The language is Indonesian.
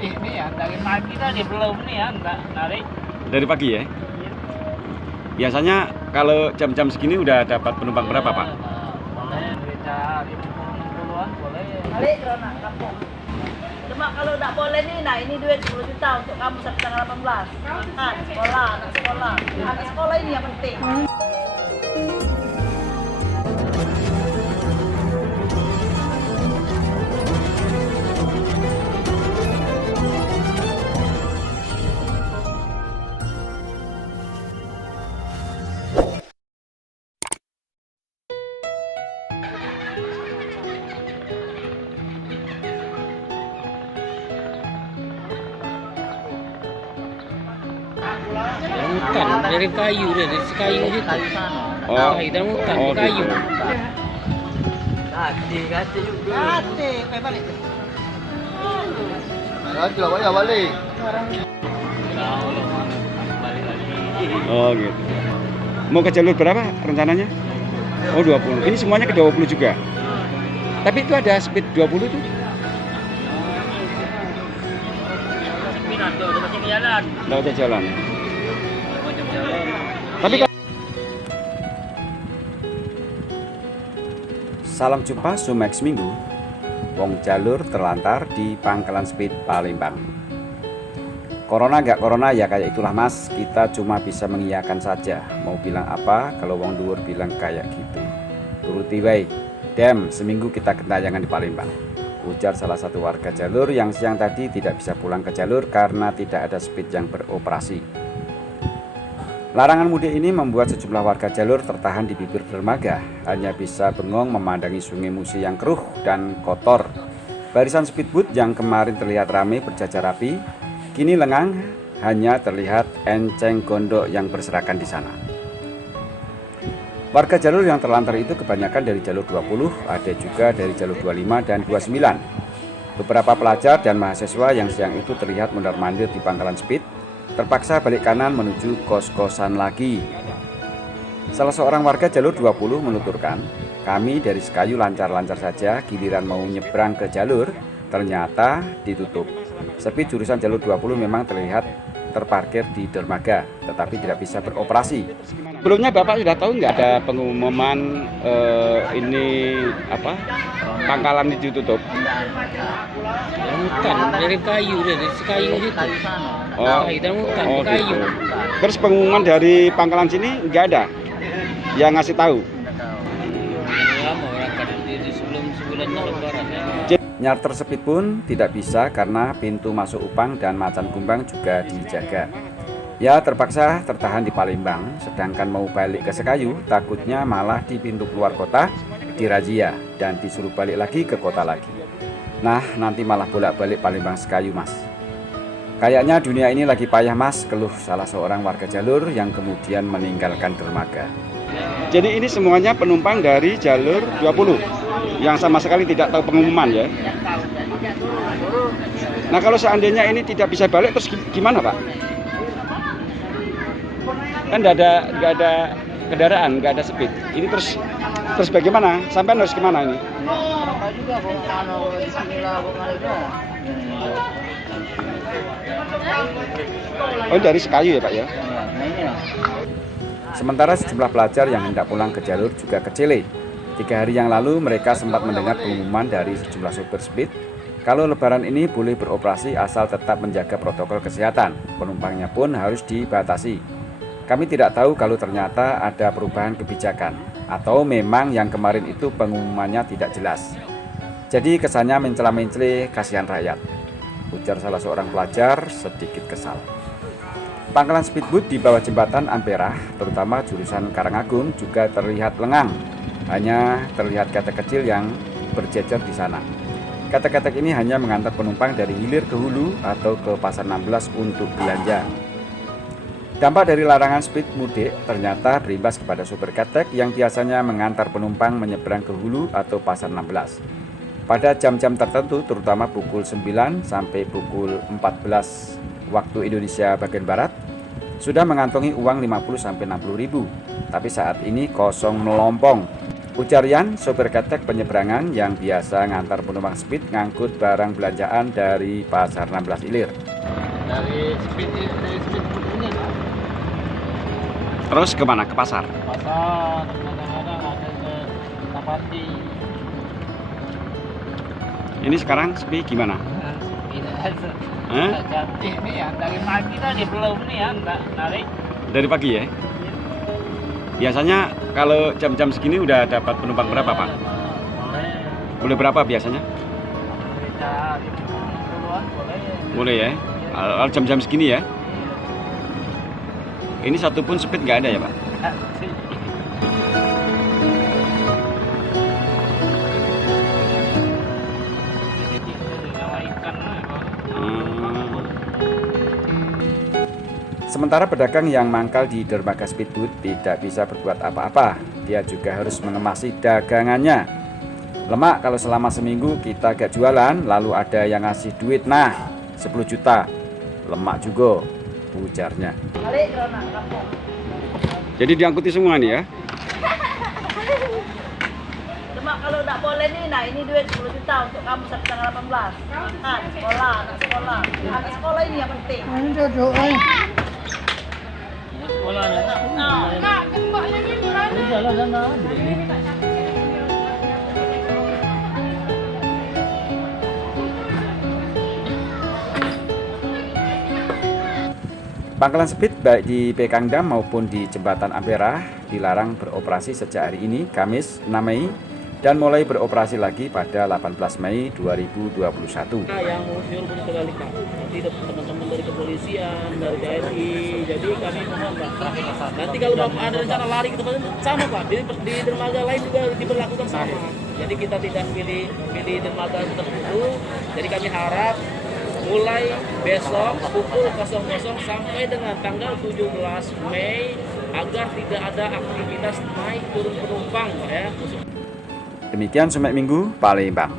ini ya dari pagi tadi belum nih ya narik. Dari pagi ya? Biasanya kalau jam-jam segini udah dapat penumpang berapa, Pak? Boleh kita 50-an boleh. Balik Rona kampung. Cuma kalau nggak boleh nih, nah ini duit 10 juta untuk kamu sampai tanggal 18. Kan sekolah, anak sekolah. Anak sekolah ini yang penting. Hutan dari kayu dari kayu itu. Kayu sana. Oh. Kayu dan hutan Oh, kayu. gitu. Gati juga. Hati, kayak balik. Lagi lah, banyak balik. Balik lagi. Oh gitu. Mau ke jalur berapa rencananya? Oh 20. Ini semuanya ke 20 juga. Tapi itu ada speed 20 tuh. Sembilan tuh udah masih jalan. Nggak usah jalan. Macam jalan. Tapi salam jumpa Sumex Minggu. Wong jalur terlantar di Pangkalan Speed Palembang. Corona nggak corona ya kayak itulah mas. Kita cuma bisa mengiyakan saja. Mau bilang apa kalau wong dhuwur bilang kayak gitu. Turuti wae. Dem, seminggu kita gentayangan di Palembang. Ujar salah satu warga jalur yang siang tadi tidak bisa pulang ke jalur karena tidak ada speed yang beroperasi. Larangan mudik ini membuat sejumlah warga jalur tertahan di bibir dermaga, hanya bisa bengong memandangi Sungai Musi yang keruh dan kotor. Barisan speedboat yang kemarin terlihat ramai berjajar rapi, kini lengang, hanya terlihat enceng gondok yang berserakan di sana. Warga jalur yang terlantar itu kebanyakan dari jalur 20, ada juga dari jalur 25 dan 29. Beberapa pelajar dan mahasiswa yang siang itu terlihat mondar-mandir di Pangkalan Speed, terpaksa balik kanan menuju kos-kosan lagi. Salah seorang warga jalur 20 menuturkan, kami dari Sekayu lancar-lancar saja, giliran mau nyebrang ke jalur, ternyata ditutup. Speed jurusan jalur 20 memang terlihat terparkir di dermaga, tetapi tidak bisa beroperasi. Sebelumnya Bapak sudah tahu nggak ada pengumuman ini apa Pangkalan itu tutup? Hutan dari kayu dari kayu itu. Kayu sana. Oh, Kayu dan hutan oh kayu. gitu. Terus pengumuman dari Pangkalan sini nggak ada yang ngasih tahu? Lama berangkat di sebelum sebulannya lebaran ya. Nyarter Speed pun tidak bisa karena pintu masuk Upang dan Macan Kumbang juga dijaga. Ya terpaksa tertahan di Palembang, sedangkan mau balik ke Sekayu takutnya malah di pintu keluar kota dirazia dan disuruh balik lagi ke kota lagi. Nah nanti malah bolak-balik Palembang Sekayu mas. Kayaknya dunia ini lagi payah mas, keluh salah seorang warga jalur yang kemudian meninggalkan dermaga. Jadi ini semuanya penumpang dari jalur 20 yang sama sekali tidak tahu pengumuman ya. Nah kalau seandainya ini tidak bisa balik terus gimana Pak? Kan nggak ada kendaraan, nggak ada speed. Ini terus bagaimana? Sampai harus gimana ini? Mereka juga mana di sinilah mana. Oh dari Sekayu ya Pak ya? Nah ini lah. Sementara sejumlah pelajar yang hendak pulang ke jalur juga kecele. 3 hari yang lalu mereka sempat mendengar pengumuman dari sejumlah sopir speed kalau lebaran ini boleh beroperasi asal tetap menjaga protokol kesehatan. Penumpangnya pun harus dibatasi. Kami tidak tahu kalau ternyata ada perubahan kebijakan atau memang yang kemarin itu pengumumannya tidak jelas. Jadi kesannya mencela-mencele kasihan rakyat. Ujar salah seorang pelajar sedikit kesal. Pangkalan speedboat di bawah jembatan Ampera, terutama jurusan Karangagung juga terlihat lengang. Hanya terlihat ketek kecil yang berjejer di sana. Ketek-ketek ini hanya mengantar penumpang dari hilir ke hulu atau ke Pasar 16 untuk belanja. Dampak dari larangan speed mudik ternyata berimbas kepada supir ketek yang biasanya mengantar penumpang menyeberang ke hulu atau Pasar 16. Pada jam-jam tertentu, terutama pukul 9 sampai pukul 14 waktu Indonesia bagian Barat, sudah mengantongi uang 50 sampai 60 ribu. Tapi saat ini kosong melompong. Ujar Yan, sopir ketek penyeberangan yang biasa ngantar penumpang Speed ngangkut barang belanjaan dari Pasar 16 Ilir. Dari speed ini Pak. Terus kemana? Ke pasar? Pasar, kadang-kadang ada ke Tapati. Ini sekarang Speed gimana? Tidak cantik nih ya, dari pagi tadi belum nih ya, nggak narik. Dari pagi ya? Biasanya kalau jam-jam segini udah dapat penumpang berapa Pak? Boleh. Boleh berapa biasanya? Bisa 50-an boleh. Boleh ya? Kalau jam-jam segini ya? Ini satu pun Speed nggak ada ya Pak? Sementara pedagang yang mangkal di dermaga Speedboat tidak bisa berbuat apa-apa. Dia juga harus mengemasi dagangannya. Lemak kalau selama seminggu kita gak jualan, lalu ada yang ngasih duit, nah 10 juta. Lemak juga, ujarnya. Balik ke kampung. Jadi diangkuti semua nih ya? Cuma kalau tidak boleh nih, nah ini duit 10 juta untuk kamu sampai tanggal 18. Makan, sekolah, anak sekolah. Anak sekolah ini yang penting. Sekolah ada. Nah, Jalan sana. Pangkalan Speed baik di Pekangdam maupun di Jembatan Ampera dilarang beroperasi sejak hari ini, Kamis 6 Mei, dan mulai beroperasi lagi pada 18 Mei 2021. Yang nyuruh punya kembali Pak, nanti teman-teman dari kepolisian, dari TNI, jadi kami mohon Pak. Nanti kalau Bapak ada rencana lari ke tempat itu sama Pak, di dermaga lain juga diberlakukan sama. Jadi kita tidak pilih dermaga tertentu, jadi kami harap mulai besok pukul 00 sampai dengan tanggal 17 Mei agar tidak ada aktivitas naik turun penumpang Pak ya. Demikian Sumek Minggu, Palembang.